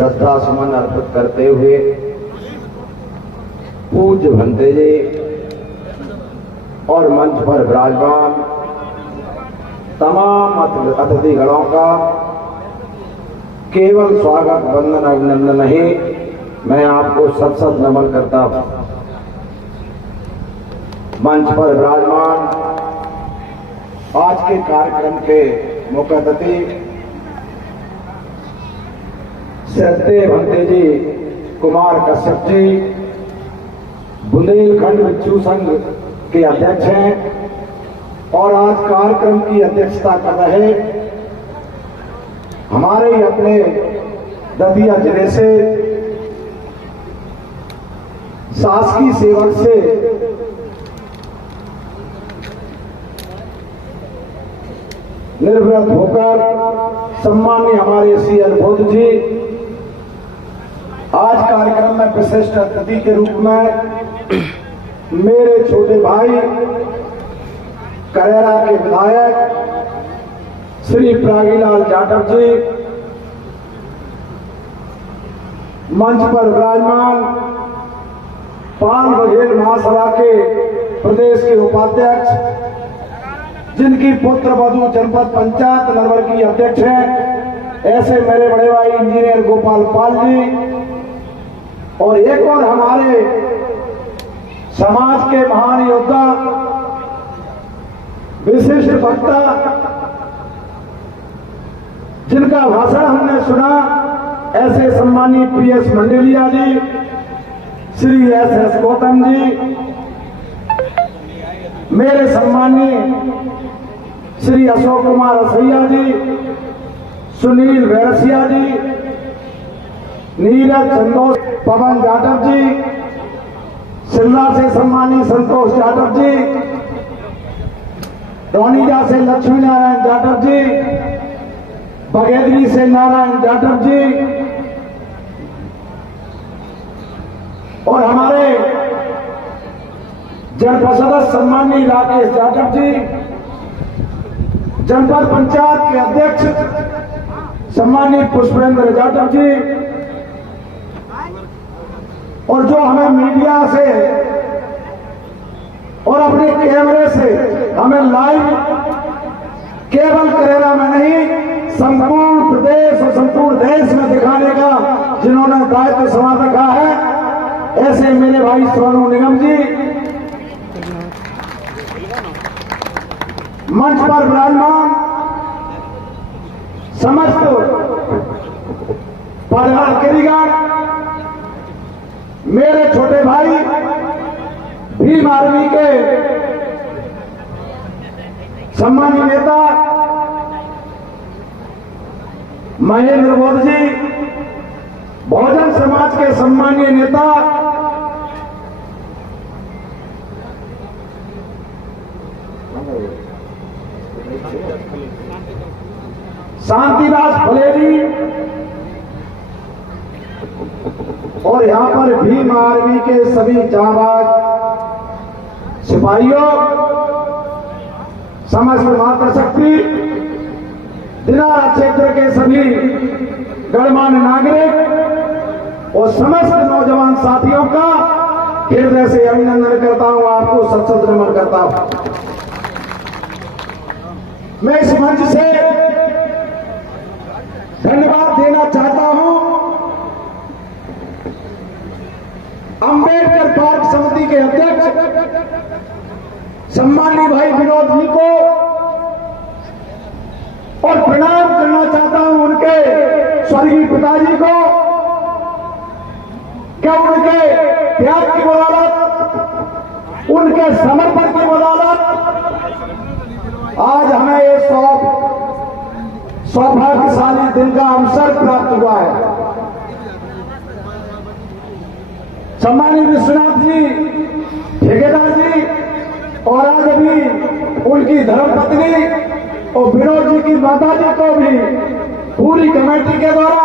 श्रद्धा सुमन अर्पित करते हुए पूज्य भंते जी और मंच पर विराजमान तमाम अतिथिगणों का केवल स्वागत वंदन अभिनंदन नहीं, मैं आपको सत सत नमन करता हूं। मंच पर विराजमान आज के कार्यक्रम के मुख्य अतिथि श्रद्धेय भंते जी कुमार कश्यप जी बुंदेलखंड भिक्षु संघ के अध्यक्ष हैं और आज कार्यक्रम की अध्यक्षता कर रहे हमारे ही अपने दतिया जिले से शासकीय सेवक से निर्वृत होकर सम्मानीय हमारे CL बोध जी आज कार्यक्रम में विशिष्ट अतिथि के रूप में मेरे छोटे भाई करेरा के विधायक श्री प्रागीलाल जाटव जी, मंच पर विराजमान पाल बघेल महासभा के प्रदेश के उपाध्यक्ष जिनकी पुत्र वधु जनपद पंचायत नरवर की अध्यक्ष हैं, ऐसे मेरे बड़े भाई इंजीनियर गोपाल पाल जी और एक और हमारे समाज के महान योद्धा विशिष्ट वक्ता जिनका भाषण हमने सुना, ऐसे सम्मानित PS मंडेलिया जी, श्री SS गौतम जी, मेरे सम्मानीय श्री अशोक कुमार असैया जी, सुनील वैरसिया जी, नीरज चंदोस, पवन जाटव जी, शिमला से सम्मानीय संतोष जाटव जी, डोनिजा से लक्ष्मी नारायण जाटव जी, बघेदरी से नारायण जाटव जी और हमारे जनपद सदस्य सम्मानीय राकेश जाटव जी, जनपद पंचायत के अध्यक्ष सम्मानीय पुष्पेंद्र जाटव जी और जो हमें मीडिया से और अपने कैमरे से हमें लाइव केवल करेरा में नहीं संपूर्ण प्रदेश और संपूर्ण देश में दिखाने का जिन्होंने दायित्व संभाल रखा है, ऐसे मेरे भाई सोनू निगम जी, मंच पर विराजमान समस्त पदाधिकारीगण, मेरे छोटे भाई भीम आर्मी के सम्मानीय नेता महेंद्र बोध जी, बहुजन समाज के सम्मानीय नेता शांतिदास फले जी और यहां पर भीम आर्मी के सभी जांबाज सिपाहियों, समस्त मातृशक्ति, दिनारा क्षेत्र के सभी गणमान्य नागरिक और समस्त नौजवान साथियों का हृदय से अभिनंदन करता हूं, आपको सत सत नमन करता हूं। मैं इस मंच से धन्यवाद देना चाहता हूं अंबेडकर पार्क समिति के अध्यक्ष सम्मानीय भाई विनोद जी को और प्रणाम करना चाहता हूं उनके स्वर्गीय पिताजी को, क्या उनके त्याग की बदौलत, उनके समर्पण की बदौलत आज हमें ये सौभाग्यशाली दिन का अवसर प्राप्त हुआ है। सम्मानीय विश्वनाथ जी, ठेकेदार जी और आज अभी उनकी धर्मपत्नी और विनोद जी की माता जी को भी पूरी कमेटी के द्वारा,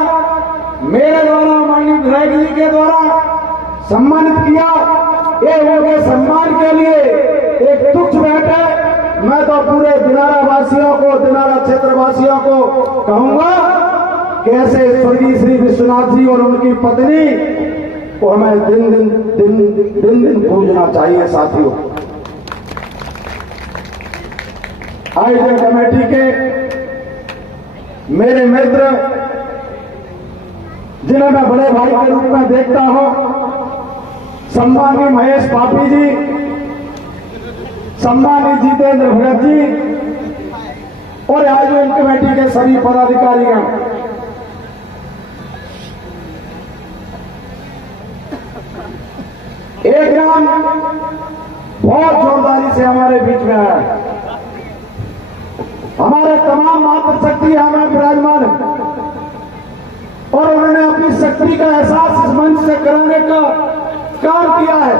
मेरे द्वारा, माननीय विधायक जी के द्वारा सम्मानित किया। ये उनके सम्मान के लिए एक तुच्छ भेंट है। मैं तो पूरे दिनारा वासियों को, दिनारा क्षेत्र वासियों को कहूंगा कैसे स्वर्गीय श्री विश्वनाथ जी और उनकी पत्नी को हमें दिन दिन पूजना चाहिए। साथियों, आयोजन कमेटी के मेरे मित्र जिन्हें मैं बड़े भाई के रूप में देखता हूं, सम्मानीय महेश पापी जी, सम्मानित जितेंद्र भगत जी और आयोजन कमेटी के सभी पदाधिकारीगण, एक नाम बहुत जोरदारी से हमारे बीच में आया है। हमारे तमाम मातृशक्ति हमें विराजमान है और उन्होंने अपनी शक्ति का एहसास इस मंच से कराने का काम किया है।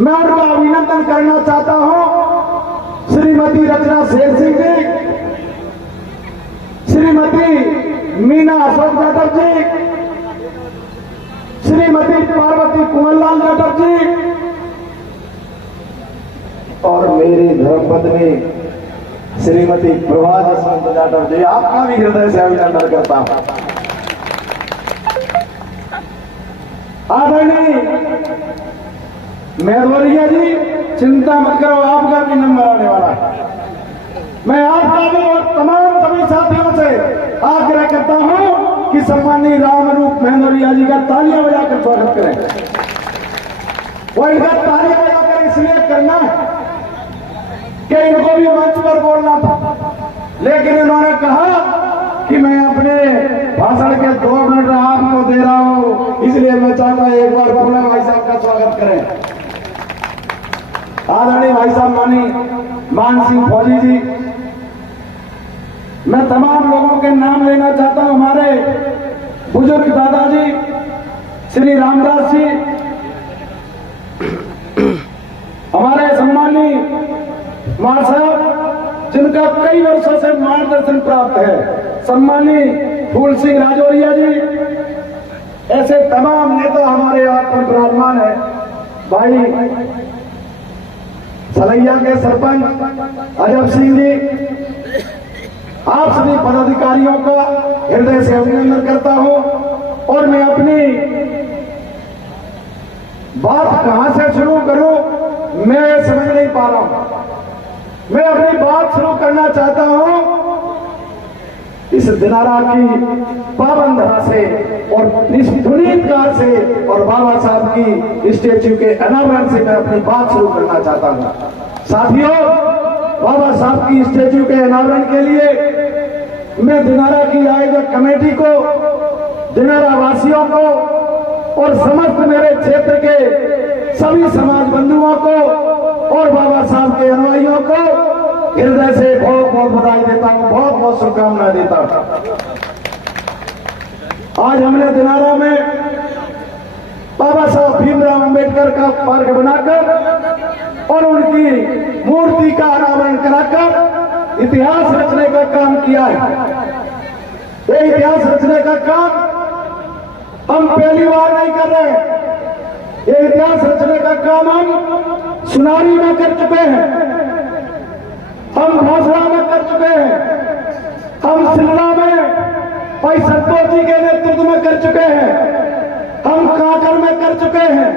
मैं उनका अभिनंदन करना चाहता हूं। श्रीमती रचना शेर सिंह जी, श्रीमती मीना अशोक यादव जी, श्रीमती पार्वती कुंवरलाल यादव जी और मेरी धर्मपत्नी श्रीमती प्रभा जसवंत यादव जी, आपका भी हृदय से अभिनंदन करता हूं। आदरणीय मेहदौरिया जी, चिंता मत करो, आपका भी नंबर आने वाला है। मैं आपका भी और तमाम सभी साथियों से आग्रह करता हूं कि सम्मानीय रामरूप मेहदौरिया जी का तालियां बजाकर स्वागत करें। वो इनका तालियां बजाकर इसलिए करना है कि इनको भी मंच पर बोलना था, लेकिन इन्होंने कहा कि मैं अपने भाषण के 2 मिनट आपको दे रहा हूं, इसलिए मैं चाहता एक बार पूरा भाई साहब का स्वागत करें। आदरणीय भाई साहब मान सिंह फौजी जी, मैं तमाम लोगों के नाम लेना चाहता हूं। हमारे बुजुर्ग दादाजी श्री रामदास जी, हमारे सम्मानीय मां साहब जिनका कई वर्षों से मार्गदर्शन प्राप्त है, सम्मानीय फूल सिंह राजौरिया जी, ऐसे तमाम नेता हमारे यहाँ पर विराजमान है। भाई सलैया के सरपंच अजब सिंह जी, आप सभी पदाधिकारियों का हृदय से अभिनंदन करता हूं और मैं अपनी बात कहां से शुरू करूं मैं समझ नहीं पा रहा हूं। मैं अपनी बात शुरू करना चाहता हूं इस दिनारा की पावन धरा से और इस धुनीतकार से और बाबा साहब की स्टेच्यू के अनावरण से मैं अपनी बात शुरू करना चाहता हूं। साथियों, बाबा साहब की स्टेच्यू के अनावरण के लिए मैं दिनारा की आयोजक कमेटी को, दिनारा वासियों को और समस्त मेरे क्षेत्र के सभी समाज बंधुओं को और बाबा साहब के अनुयायियों को हृदय से बहुत बहुत बधाई देता हूं, बहुत बहुत शुभकामनाएं देता हूं। आज हमने दिनारा में बाबा साहब भीमराव अंबेडकर का पार्क बनाकर और उनकी मूर्ति का अनावरण कराकर इतिहास रचने का काम किया है। ये इतिहास रचने का काम हम पहली बार नहीं कर रहे हैं। ये इतिहास रचने का काम हम सुनारी में कर चुके हैं, हम घोषणा में कर चुके हैं, हम शिमला में भाई संतोष जी के नेतृत्व में कर चुके हैं, हम काकर में कर चुके हैं,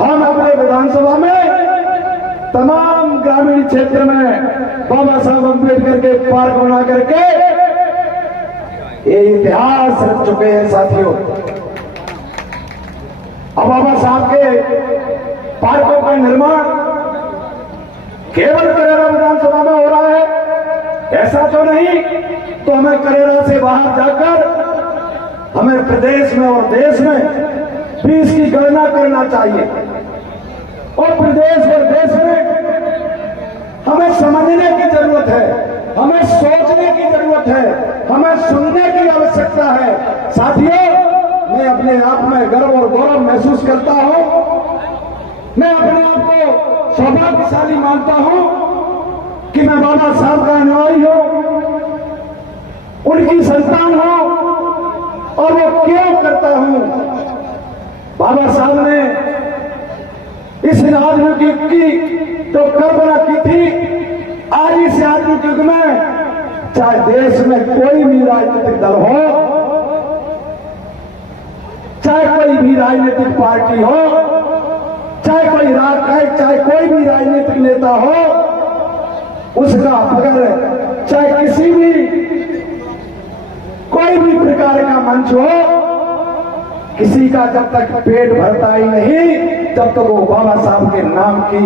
हम अपने विधानसभा में तमाम ग्रामीण क्षेत्र में बाबा साहब अम्बेडकर के पार्क बना करके ये इतिहास रच चुके हैं। साथियों, अब बाबा साहब के पार्कों का निर्माण केवल करेरा विधानसभा में हो रहा है ऐसा तो नहीं, तो हमें करेरा से बाहर जाकर हमें प्रदेश में और देश में भी इसकी गणना करना चाहिए और प्रदेश और देश में हमें समझने की जरूरत है, हमें सोचने की जरूरत है, हमें सुनने की आवश्यकता है। साथियों, मैं अपने आप में गर्व और गौरव महसूस करता हूं। मैं अपने आप को सौभाग्यशाली मानता हूं कि मैं बाबा साहब का अनुयायी हूं, उनकी संतान हूं और वो क्यों करता हूं। बाबा साहब ने इस आधुनिक युग की जो कल्पना की थी, आज इस आधुनिक युग में चाहे देश में कोई भी राजनीतिक दल हो, चाहे कोई भी राजनीतिक पार्टी हो, चाहे कोई भी राजनीतिक नेता हो, उसका अगर चाहे किसी भी कोई भी प्रकार का मंच हो, किसी का जब तक पेट भरता ही नहीं तब तक वो बाबा साहब के नाम की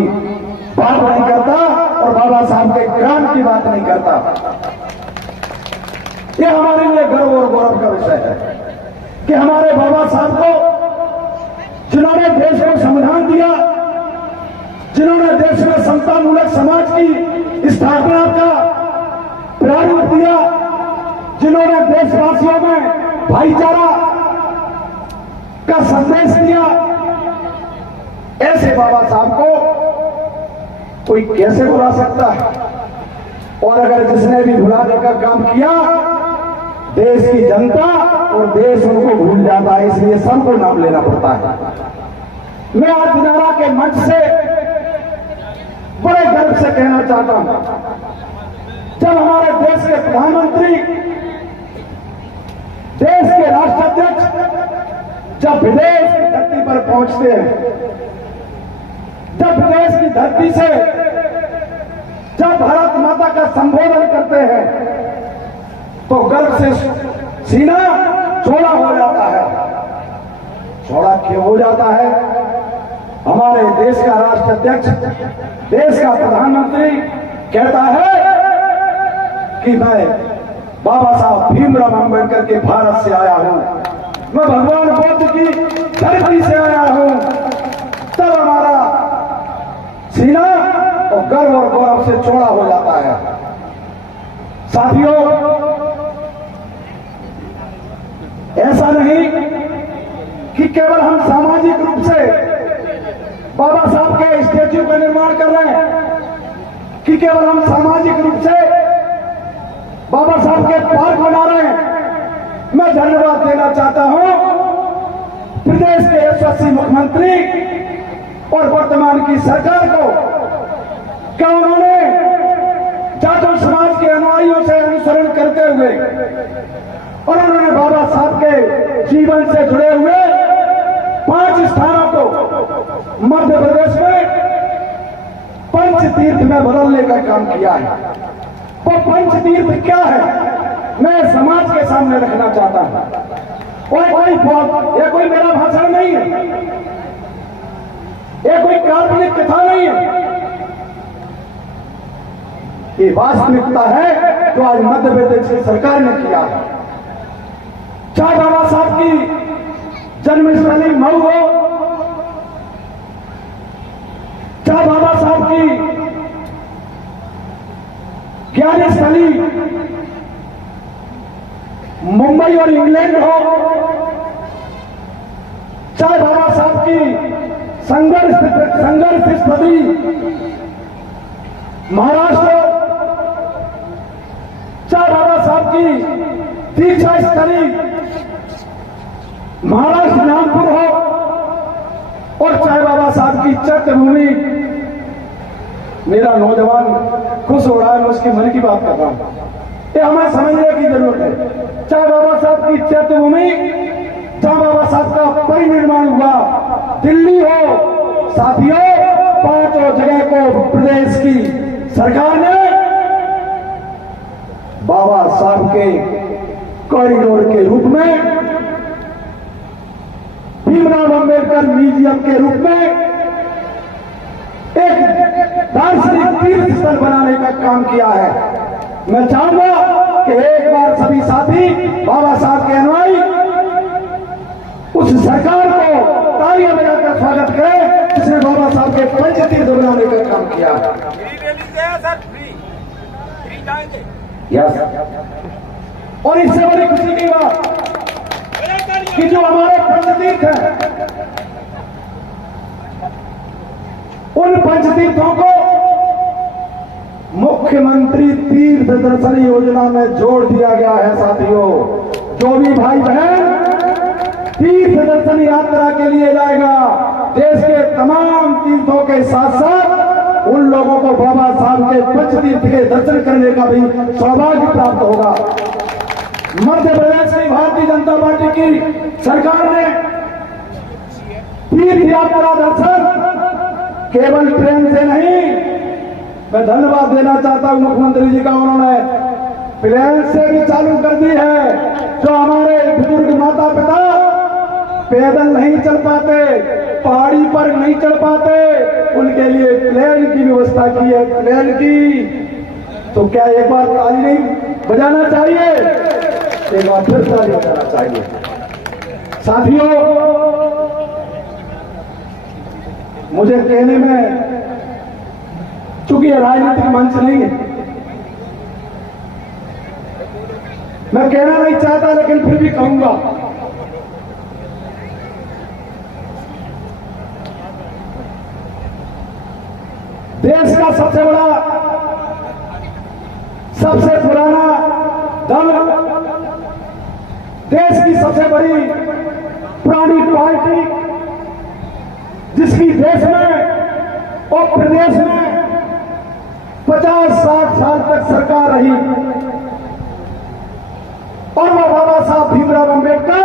बात नहीं करता और बाबा साहब के काम की बात नहीं करता। ये हमारे लिए गर्व और गौरव का विषय है कि हमारे बाबा साहब को, जिन्होंने देश को संविधान दिया, जिन्होंने देश में समतामूलक समाज की स्थापना का प्रारूप दिया, जिन्होंने देशवासियों में भाईचारा का संदेश दिया, ऐसे बाबा साहब को कोई कैसे भुला सकता है? और अगर जिसने भी भुलाने का काम किया, देश की जनता और देश उनको भूल जाता है, इसलिए सबको नाम लेना पड़ता है। मैं आज दिनारा के मंच से बड़े गर्व से कहना चाहता हूं, जब हमारे देश के प्रधानमंत्री, देश के राष्ट्राध्यक्ष जब विदेश की धरती पर पहुंचते हैं, जब विदेश की धरती से जब भारत माता का संबोधन करते हैं, तो गर्व से सीना चौड़ा हो जाता है। चौड़ा क्यों हो जाता है? हमारे देश का राष्ट्राध्यक्ष, देश का प्रधानमंत्री कहता है कि मैं बाबा साहब भीमराव अम्बेडकर के भारत से आया हूं, मैं भगवान बुद्ध की धरती से आया हूं। तब हमारा सीना और गर्व और गौरव से चौड़ा हो जाता है। साथियों, ऐसा नहीं कि केवल हम सामाजिक रूप से बाबा साहब के स्टैच्यू का निर्माण कर रहे हैं, कि केवल हम सामाजिक रूप से बाबा साहब के पार्क बना रहे हैं। मैं धन्यवाद देना चाहता हूं प्रदेश के यशस्वी मुख्यमंत्री और वर्तमान की सरकार को, क्या उन्होंने जाटव समाज के अनुयायियों से अनुसरण करते हुए और उन्होंने बाबा साहब के जीवन से जुड़े हुए 5 स्थानों को मध्य प्रदेश में पंच तीर्थ में बदलने का काम किया है। वो पंच तीर्थ क्या है, मैं समाज के सामने रखना चाहता हूं। ये कोई मेरा भाषण नहीं है, ये कोई काल्पनिक कथा नहीं है, ये वास्तविकता है जो आज मध्य प्रदेश की सरकार ने किया है। चाहे बाबा साहब की जन्मस्थली मऊ हो, चाहे बाबा साहब की ज्ञान स्थली मुंबई और इंग्लैंड हो, चाहे बाबा साहब की संघर्ष स्थली महाराष्ट्र, चाहे बाबा साहब की दीक्षा स्थली महाराष्ट्र नागपुर हो, और चाहे बाबा साहब की चैत्यभूमि, मेरा नौजवान खुश हो रहा है, मैं उसकी मन की बात कर रहा हूं, ये हमें समझने की जरूरत है। चाहे बाबा साहब की चैत्यभूमि, जहां बाबा साहब का परिनिर्माण हुआ, दिल्ली हो, साथियों 5 जगह को प्रदेश की सरकार ने बाबा साहब के कॉरिडोर के रूप में, भीमराव अम्बेडकर म्यूजियम के रूप में एक दार्शनिक तीर्थ स्थल बनाने का काम किया है। मैं चाहूंगा कि एक बार सभी साथी बाबा साहब के अनुयायी उस सरकार को तालियां बजाकर स्वागत करें जिसने बाबा साहब के पंच तीर्थ बनाने का काम किया। यस, और इससे बड़ी खुशी की बात कि जो हमारे पंचतीर्थ हैं, उन पंचतीर्थों को मुख्यमंत्री तीर्थ दर्शन योजना में जोड़ दिया गया है। साथियों, जो भी भाई बहन तीर्थ दर्शन यात्रा के लिए जाएगा, देश के तमाम तीर्थों के साथ साथ उन लोगों को बाबा साहब के पंचतीर्थ के दर्शन करने का भी सौभाग्य प्राप्त होगा। मध्य प्रदेश की भारतीय जनता पार्टी की सरकार ने तीर्थ यात्रा दर्शन केवल ट्रेन से नहीं, मैं धन्यवाद देना चाहता हूं मुख्यमंत्री जी का, उन्होंने प्लेन से भी चालू कर दी है। जो हमारे बुजुर्ग माता पिता पैदल नहीं चल पाते, पहाड़ी पर नहीं चल पाते, उनके लिए प्लेन की व्यवस्था की है। प्लेन की तो क्या एक बार ताली नहीं बजाना चाहिए? एक बार फिर ताली बजाना चाहिए। साथियों, मुझे कहने में, चूंकि यह राजनीतिक मंच नहीं है, मैं कहना नहीं चाहता, लेकिन फिर भी कहूंगा। देश का सबसे बड़ा, सबसे पुराना दल, देश की सबसे बड़ी पुरानी पार्टी, जिसकी देश में और प्रदेश में 50-60 साल तक सरकार रही, और वो बाबा साहब भीमराव अंबेडकर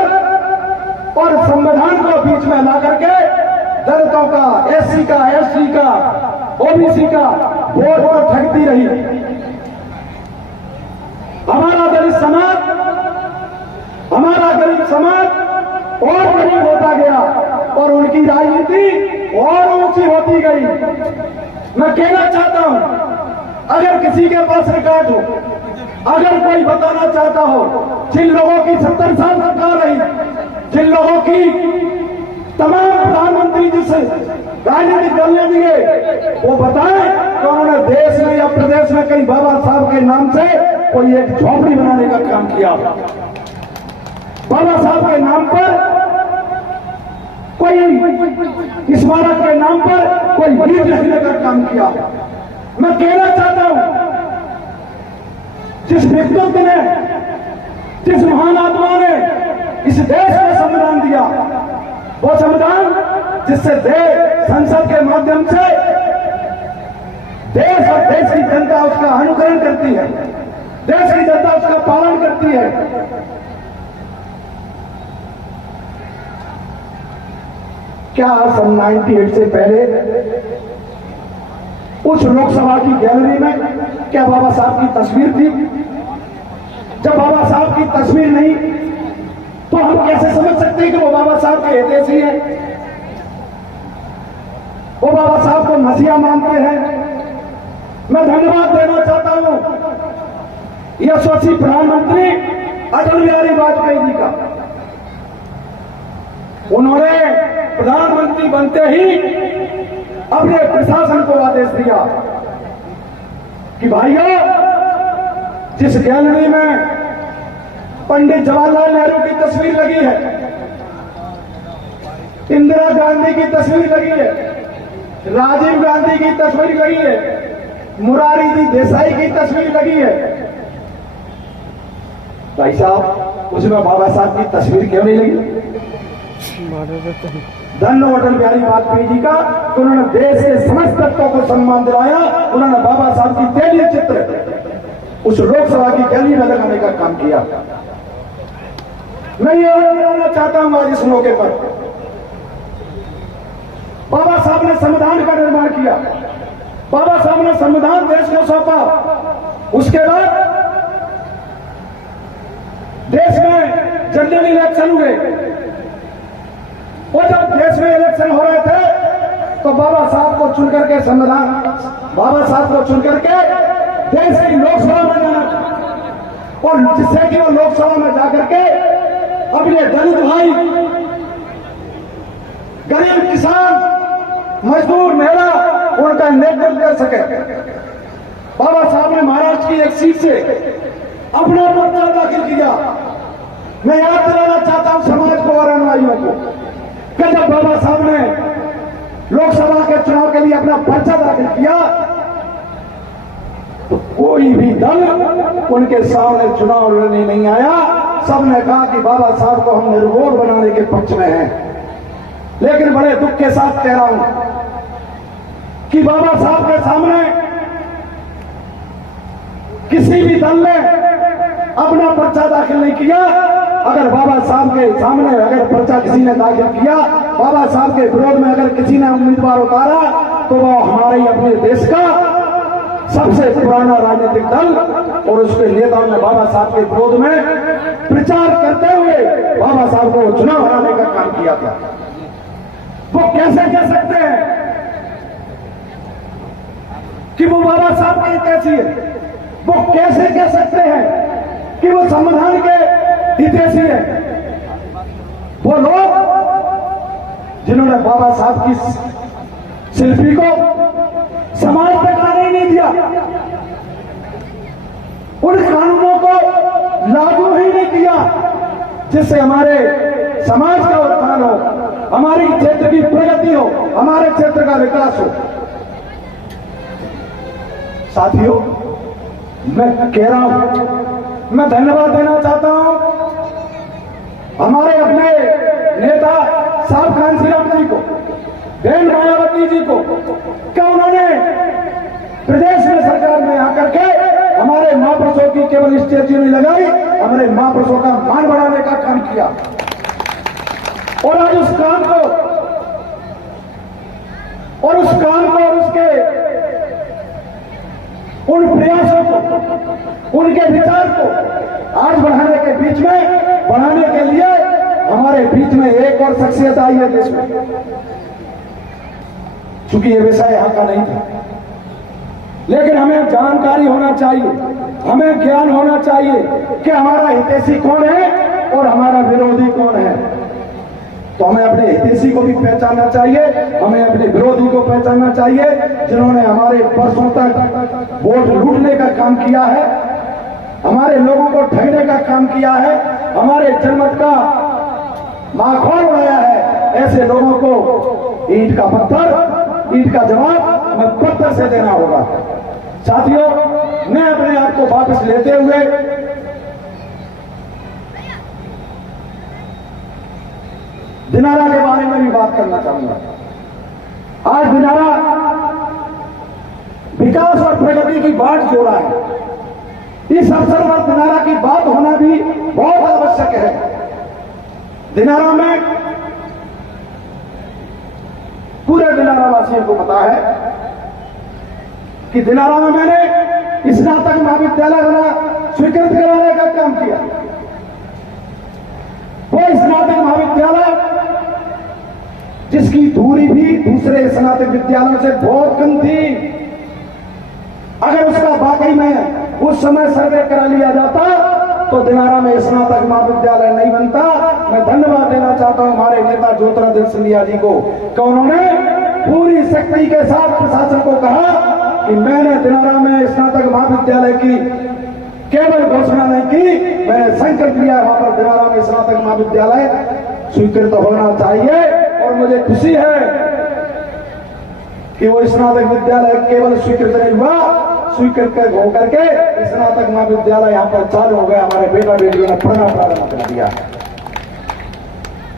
और संविधान को बीच में ला करके दलितों का, एससी का, एसटी का, ओबीसी का वोट को ठगती रही। हमारा दलित समाज, हमारा गरीब समाज और गरीब होता गया और उनकी राजनीति और ऊंची होती गई। मैं कहना चाहता हूं, अगर किसी के पास रिकॉर्ड हो, अगर कोई बताना चाहता हो, जिन लोगों की 70 साल सरकार रही, जिन लोगों की तमाम प्रधानमंत्री जिस राजनीतिक दल ने दिए, वो बताएं कि उन्होंने देश में या प्रदेश में कहीं बाबा साहब के नाम से कोई एक झोपड़ी बनाने का काम किया, बाबा साहब के नाम पर कोई स्मारक के नाम पर कोई वीर लिखने का काम किया। मैं कहना चाहता हूं, जिस व्यक्तित्व ने, जिस महान आत्मा ने इस देश को संविधान दिया, वो संविधान जिससे देश संसद के माध्यम से देश और देश की जनता उसका अनुकरण करती है, देश की जनता उसका पालन करती है। क्या सन 98 से पहले उस लोकसभा की गैलरी में क्या बाबा साहब की तस्वीर थी? जब बाबा साहब की तस्वीर नहीं, तो हम कैसे समझ सकते हैं कि वो बाबा साहब के हितैषी हैं, वो बाबा साहब को मसीहा मानते हैं? मैं धन्यवाद देना चाहता हूं यशस्वी प्रधानमंत्री अटल बिहारी वाजपेयी जी का। उन्होंने प्रधानमंत्री बनते ही अपने प्रशासन को आदेश दिया कि भाइयों, जिस गैलरी में पंडित जवाहरलाल नेहरू की तस्वीर लगी है, इंदिरा गांधी की तस्वीर लगी है, राजीव गांधी की तस्वीर लगी है, मुरारी जी देसाई की तस्वीर लगी है, भाई साहब उसमें बाबा साहब की तस्वीर क्यों नहीं लगी? धन्य अटल बिहारी वाजपेयी जी का, उन्होंने देश के समस्त तत्वों को सम्मान दिलाया। उन्होंने बाबा साहब की तैलीय चित्र उस लोकसभा की गैलरी में लगाने का काम किया। मैं ये बताना चाहता हूं आज इस मौके पर, बाबा साहब ने संविधान का निर्माण किया, बाबा साहब ने संविधान देश को सौंपा। उसके बाद देश में जनरल इलेक्शन हुए, और जब देश में इलेक्शन हो रहे थे तो बाबा साहब को चुन करके संविधान, बाबा साहब को चुन करके देश की लोकसभा में जाना, और जिससे कि वो लोकसभा में जाकर के अपने दलित भाई, गरीब किसान, मजदूर, महिला, उनका नेतृत्व कर सके। बाबा साहब ने महाराष्ट्र की एक सीट से अपना पर्चा दाखिल किया। मैं याद दिलाना चाहता हूं समाज को और अनुयायियों को कि जब बाबा साहब ने लोकसभा के चुनाव के लिए अपना पर्चा दाखिल किया तो कोई भी दल उनके सामने चुनाव लड़ने नहीं आया। सबने कहा कि बाबा साहब को हम निर्भोर बनाने के पक्ष में हैं। लेकिन बड़े दुख के साथ कह रहा हूं, कि बाबा साहब के सामने किसी भी दल ने अपना पर्चा दाखिल नहीं किया। अगर बाबा साहब के सामने अगर पर्चा किसी ने दाखिल किया, बाबा साहब के विरोध में अगर किसी ने उम्मीदवार उतारा, तो वो हमारे ही अपने देश का सबसे पुराना राजनीतिक दल और उसके नेताओं ने बाबा साहब के विरोध में प्रचार करते हुए बाबा साहब को चुनाव हराने का काम किया था। वो कैसे कह सकते हैं कि वो बाबा साहब की कैसी है? वो कैसे कह सकते हैं कि वो संविधान के हितैषी है? वो लोग जिन्होंने बाबा साहब की शिल्पी को समाज तक आने ही नहीं दिया, उन कानूनों को लागू ही नहीं किया जिससे हमारे समाज का उत्थान हो, हमारी क्षेत्र की प्रगति हो, हमारे क्षेत्र का विकास हो। साथियों, मैं कह रहा हूं, मैं धन्यवाद देना चाहता हूं हमारे अपने नेता साहब कांशीराम जी को, बहन मायावती जी को, क्या उन्होंने प्रदेश में सरकार में आकर के हमारे महापुरुषों की केवल स्टैच्यू नहीं लगाई, हमारे महापुरुषों का मान बढ़ाने का काम किया। और आज उस काम को और उसके उन प्रयासों को, उनके विचार को आज बढ़ाने के लिए हमारे बीच में एक और शख्सियत आई है देश में। चूंकि ये विषय यहां का नहीं था, लेकिन हमें जानकारी होना चाहिए, हमें ज्ञान होना चाहिए कि हमारा हितैषी कौन है और हमारा विरोधी कौन है। तो हमें अपने हितैषी को भी पहचानना चाहिए, हमें अपने विरोधी को पहचानना चाहिए, जिन्होंने हमारे वर्षों तक वोट लूटने का काम किया है, हमारे लोगों को ठगने का काम किया है, हमारे जनमत का माखौल उड़ाया है। ऐसे लोगों को ईंट का जवाब हमें पत्थर से देना होगा। साथियों, मैं अपने आप को वापस लेते हुए दिनारा के बारे में भी बात करना चाहूंगा। आज दिनारा विकास और प्रगति की बाट जोड़ा है। इस अवसर पर दिनारा की बात होना भी बहुत आवश्यक है। दिनारा में पूरे दिनारा वासियों को पता है कि दिनारा में मैंने स्नातक महाविद्यालय बना स्वीकृत करवाने का काम किया। वो स्नातक महाविद्यालय जिसकी दूरी भी दूसरे स्नातक विद्यालयों से बहुत कम थी, अगर उसका वाकई में उस समय सर्वे करा लिया जाता तो दिनारा में स्नातक महाविद्यालय नहीं बनता। मैं धन्यवाद देना चाहता हूं हमारे नेता ज्योतिरादित्य सिंधिया जी को कि उन्होंने पूरी शक्ति के साथ प्रशासन को कहा कि मैंने दिनारा में स्नातक महाविद्यालय की केवल घोषणा नहीं की, मैंने संकल्प लिया वहां पर दिनारा में स्नातक महाविद्यालय स्वीकृत होना चाहिए। और मुझे खुशी है कि वो स्नातक विद्यालय केवल स्वीकृत नहीं हुआ, स्वीकृत होकर के स्नातक महाविद्यालय यहाँ पर चालू हो गया। हमारे बेटा बेटियों ने पढ़ना प्रारंभ कर दिया।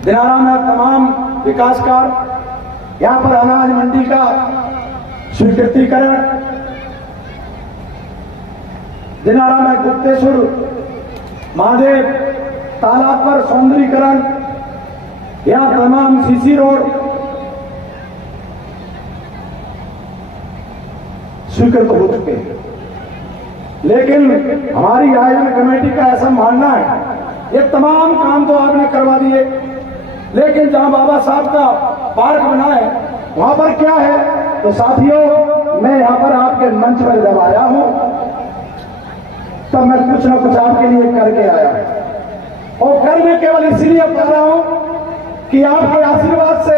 दिनारा में तमाम विकास कार्य, यहाँ पर अनाज मंडी का स्वीकृतिकरण, दिनारा में गुप्तेश्वर महादेव तालाब पर सौंदर्यीकरण, यहाँ तमाम सीसी रोड स्वीकृत हो चुके हैं। लेकिन हमारी आयोजन कमेटी का ऐसा मानना है ये तमाम काम तो आपने करवा दिए, लेकिन जहां बाबा साहब का पार्क बना है वहां पर क्या है? तो साथियों, मैं यहां पर आपके मंच पर जब आया हूं तब मैं कुछ ना कुछ आपके लिए करके आया हूं। और कर मैं केवल इसलिए पा रहा हूं कि आपके आशीर्वाद से,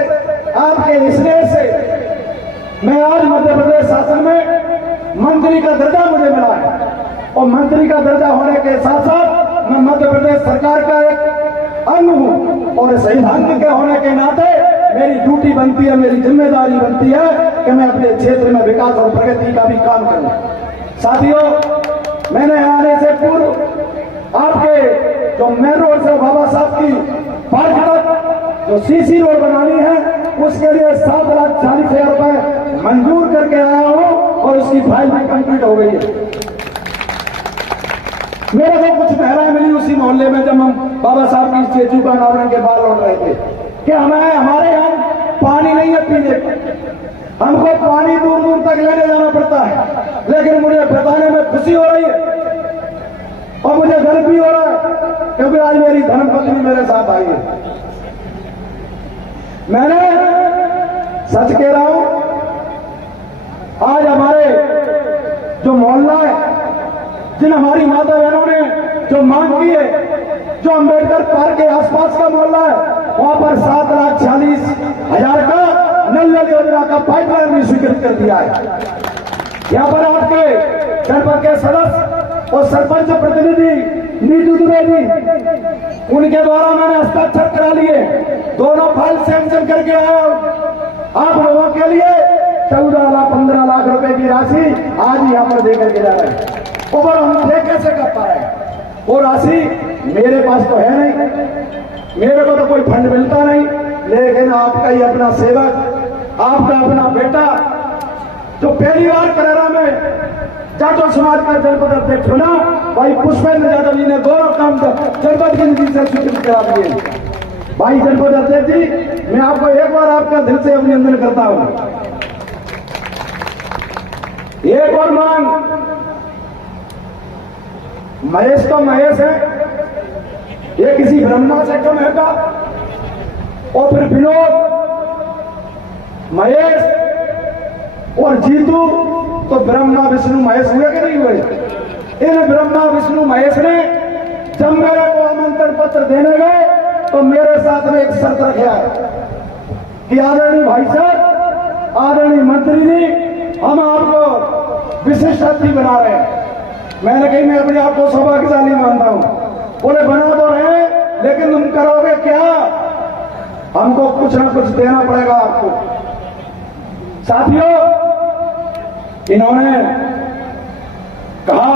आपके स्नेह से मैं आज मध्य प्रदेश शासन में मंत्री का दर्जा मुझे मिला है। और मंत्री का दर्जा होने के साथ साथ मैं मध्य प्रदेश सरकार का एक अंग हूं और संविधान के होने के नाते मेरी ड्यूटी बनती है, मेरी जिम्मेदारी बनती है कि मैं अपने क्षेत्र में विकास और प्रगति का भी काम करूं। साथियों, मैंने आने से पूर्व आपके जो मेन रोड से बाबा साहब की पार्क तक जो सीसी रोड बनानी है उसके लिए 7,40,000 रुपए मंजूर करके आया हूं और उसकी फाइल भी कंप्लीट हो गई है। मेरे को कुछ बहराएं मिली उसी मोहल्ले में जब हम बाबा साहब की स्टेचू का अनावरण के बाद लौट रहे थे कि हमारे यहाँ पानी नहीं है पीने को, हमको पानी दूर दूर तक लेने जाना पड़ता है। लेकिन मुझे बताने में खुशी हो रही है और मुझे गर्व भी हो रहा है क्योंकि आज मेरी धर्मपत्नी मेरे साथ आई है। मैंने सच कह रहा हूं, आज हमारे जो मोहल्ला है, जिन हमारी माता बहनों ने जो मांग की है, जो अंबेडकर पार्क के आसपास का मोहल्ला है, वहां पर 7,40,000 का नल जल योजना का पाइपलाइन भी स्वीकृत कर दिया है। यहाँ पर आपके जनपद के सदस्य और सरपंच प्रतिनिधि नीतू दुबे जी, उनके द्वारा मैंने हस्ताक्षर करा लिए, दोनों फाइल सैंक्शन करके आया आप लोगों के लिए 14-15 लाख रुपए की राशि आज यहाँ पर देकर के जा रहे हैं। और हम कैसे कर पा रहे हैं? वो राशि मेरे पास तो है नहीं, मेरे को तो कोई फंड मिलता नहीं, लेकिन आपका ही अपना सेवक, आपका अपना बेटा जो पहली बार करेरा में जाटो समाज का जनपद अध्यक्ष बना, भाई पुष्पेंद्र यादव जी ने दोनों काम जनपद की निधि से स्वीकृत करा दिए। भाई जनपद अध्यक्ष जी, मैं आपको एक बार आपका दिल से अभिनंदन करता हूं। एक और मांग, महेश तो महेश है, ये किसी ब्रह्मा से कम है का? और फिर विनोद, महेश और जीतू तो ब्रह्मा विष्णु महेश हुए कि नहीं हुए? इन ब्रह्मा विष्णु महेश ने जब मेरे को आमंत्रण पत्र देने गए तो मेरे साथ में एक शर्त रखा कि आदरणीय भाई साहब, आदरणीय मंत्री जी, हम आपको विशिष्ट अतिथि बना रहे हैं। मैंने कही मैं अपने आप को सौभाग्यशाली मानता हूं। बोले बना तो रहे, लेकिन तुम करोगे क्या? हमको कुछ ना कुछ देना पड़ेगा आपको। साथियों, इन्होंने कहा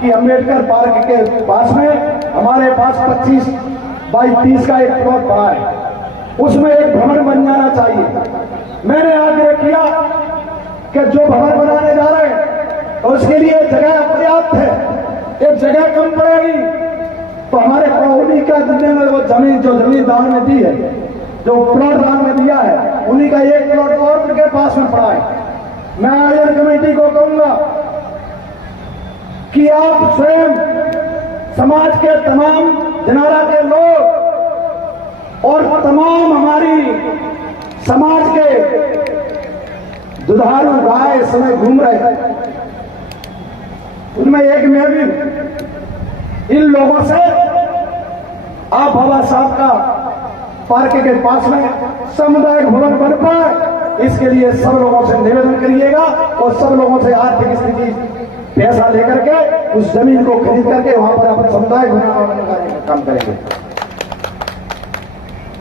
कि अंबेडकर पार्क के पास में हमारे पास 25/30 का एक प्लॉट पड़ा है, उसमें एक भवन बन जाना चाहिए। मैंने आग्रह किया कि जो भवन बनाने जा रहे हैं उसके लिए जगह पर्याप्त है, एक जगह कम पड़ेगी तो हमारे कॉलोनी का जितने में वो जमीन दान में दी है, जो प्लॉट दान में दिया है, उन्हीं का एक प्लॉट और उनके पास में पड़ा है। मैं आयोजन कमेटी को कहूंगा कि आप स्वयं समाज के तमाम दिनारा के लोग और तमाम हमारी समाज के दुधारू गाय इस समय घूम रहे हैं, उनमें एक मैं भी इन लोगों से आप बाबा साहब का पार्क के पास में सामुदायिक भवन बन पाए, इसके लिए सब लोगों से निवेदन करिएगा और सब लोगों से आर्थिक स्थिति पैसा लेकर के उस जमीन को खरीद करके वहां पर अपन सामुदायिक भवन बनाने का काम करेंगे।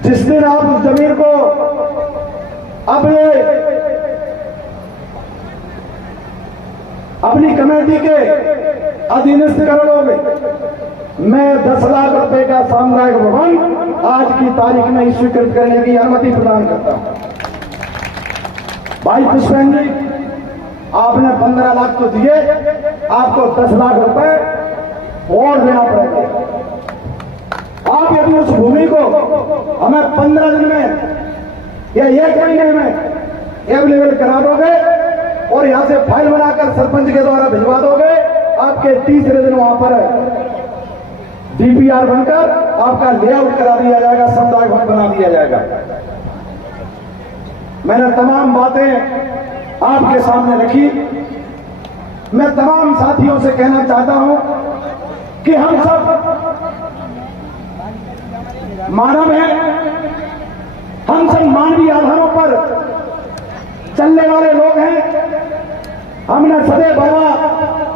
जिस दिन आप उस जमीन को अपनी कमेटी के अधीनस्थ कर लोगे, मैं 10 लाख रुपए का सामुदायिक भवन आज की तारीख में स्वीकृत करने की अनुमति प्रदान करता हूं। भाई पुष्पेंद्र जी, आपने 15 लाख तो दिए, आपको 10 लाख रुपए और देना पड़ेगा। आप यदि उस भूमि को हमें 15 दिन में या 1 महीने में अवेलेबल करा दोगे और यहां से फाइल बनाकर सरपंच के द्वारा भिजवा दोगे, आपके तीसरे दिन वहां पर डीपीआर बनकर आपका लेआउट करा दिया जाएगा, सामुदायिक भवन बना दिया जाएगा। मैंने तमाम बातें आपके सामने रखी। मैं तमाम साथियों से कहना चाहता हूं कि हम सब मानव हैं, हम सब मानवीय आधारों पर चलने वाले लोग हैं। हमने सदैव बाबा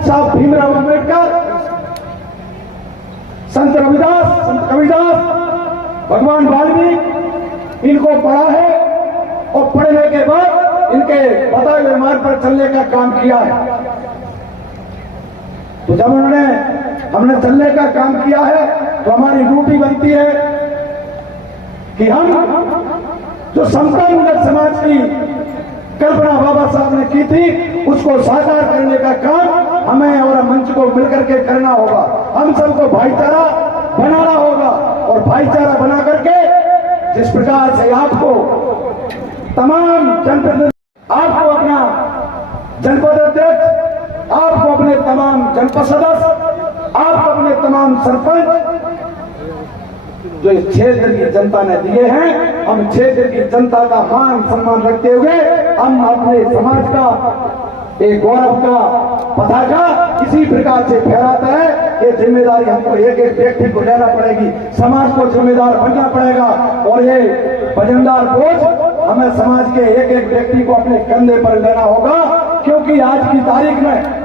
साहब भीमराव अम्बेडकर, संत रविदास, संत कबीरदास, भगवान वाल्मीकि इनको पढ़ा है और पढ़ने के बाद इनके बताए हुए मार्ग पर चलने का काम किया है। तो जब हमने चलने का काम किया है तो हमारी ड्यूटी बनती है कि हम जो समतामूलक समाज की कल्पना बाबा साहब ने की थी, उसको साकार करने का काम हमें और मंच को मिलकर के करना होगा। हम सबको भाईचारा बनाना होगा और भाईचारा बना करके जिस प्रकार से आपको तमाम जनप्रतिनिधि, आपको अपना जनपद अध्यक्ष, आपको अपने तमाम जनपद सदस्य, आपको अपने तमाम सरपंच जो इस क्षेत्र की जनता ने दिए हैं, हम क्षेत्र की जनता का मान सम्मान रखते हुए हम अपने समाज का एक गौरव का पताका इसी प्रकार से फहराता है। ये जिम्मेदारी हमको एक एक व्यक्ति को लेना पड़ेगी, समाज को जिम्मेदार बनना पड़ेगा और ये वजनदार बोझ हमें समाज के एक एक व्यक्ति को अपने कंधे पर लेना होगा, क्योंकि आज की तारीख में